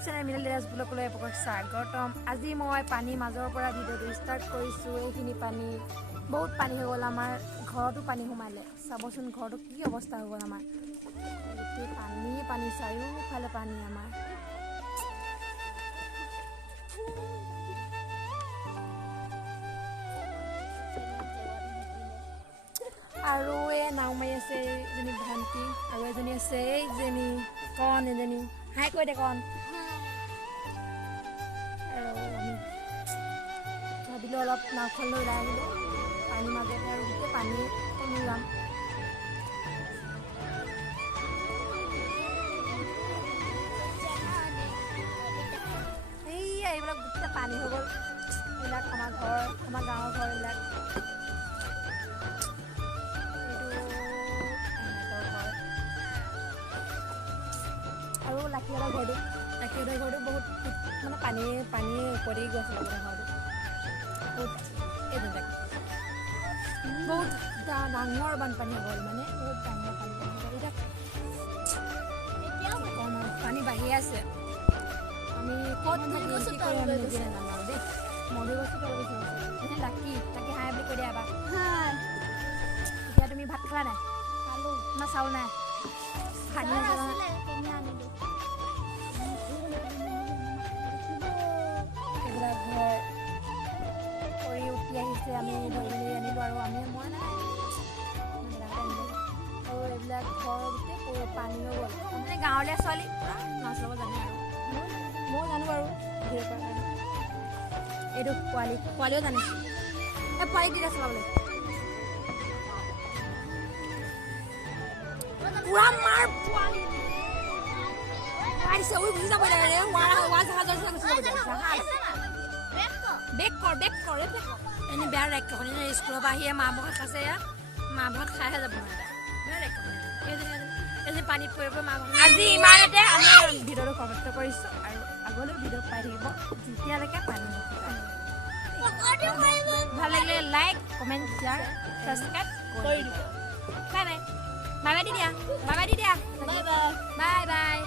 YouTube channel middle days ব্লগলৈ আপোনাক স্বাগতম। আজি মই পানী মাজৰ পৰা ভিডিঅ'টো ষ্টাৰ্ট কৰিছোঁ। এইখিনি পানী বহুত পানী হৈ গ'ল, আমাৰ ঘৰতো পানী সোমালে। চাবচোন ঘৰটো কি অৱস্থা হৈ গ'ল আমাৰ, গোটেই পানী চাৰিওফালে পানী আমাৰ। আৰু এই নাও মাৰি আছে এইজনী ভণ্টি, আৰু এজনী আছে এইজনী কণ, এজনী হাই কৈ দে কণ। আৰু আমি ভাবিলোঁ অলপ নাওখনলৈ ওলাই আহিলোঁ পানীৰ মাজতে, আৰু গোটেই পানী কমি যাম। এইবিলাক গোটেই পানী হৈ গ'ল, এইবিলাক আমাৰ ঘৰ, আমাৰ গাঁৱৰ ঘৰ এইবিলাক। আৰু লাকীহঁতৰ ঘৰটো বহুত মানে পানী পৰি গৈছিলে মানে ঘৰটো বহুত, এইবিলাক বহুত ডাঙৰ বানপানী হৈ গ'ল, মানে বহুত ডাঙৰ বানপানী হৈ গ'ল। এতিয়া পানী বাঢ়ি আছে, আমি ক'ত থাকি কি কৰি আমি নিজে নাজানো আৰু দেই। মধু গছো তলিছে লাকি হাই বুলি কৈ দিয়া এবাৰ। এতিয়া তুমি ভাত খালা নাই? খালোঁ। তোমাৰ চাউল নাই? পানী এইবিলাক ঘৰ কৰি উঠি আহিছে, আমি ধৰি মেলি আনিলোঁ, আৰু মই নাই আনিলোঁ। আৰু এইবিলাক ঘৰ গোটেই পানী হৈ গ'ল। মানে গাঁৱলীয়া ছোৱালী পূৰা মাছ ল'ব জানে, আৰু ময়ো জানো বাৰু ভিডিঅ' কৰাৰ কাৰণে। এইটো পোৱালিও জানে, এই পোৱালি দিলে চলাবলৈ পুৰা মাৰ পোৱালি আহিছে। উই গুচি যাব লাগে ৰে, বেক কৰ এনে বেয়া ৰেক কৰ। স্কুলৰ পৰা আহিয়ে মাহ ভাত খাইছে, ইয়াত মাহ ভাত খাইহে যাব এজনী পানীত পৰিব মাহ ভাত। আজি ইমানতে আমি ভিডিঅ'টো সমাপ্ত কৰিছোঁ, আৰু আগলৈও ভিডিঅ' পাই থাকিব যেতিয়ালৈকে পানী নুশুকায়। ভাল লাগিলে লাইক, কমেণ্ট, শ্বেয়াৰ, ছাবস্ক্ৰাইব কৰি দিব। বাই বাই দি দিয়া, বাই বাই।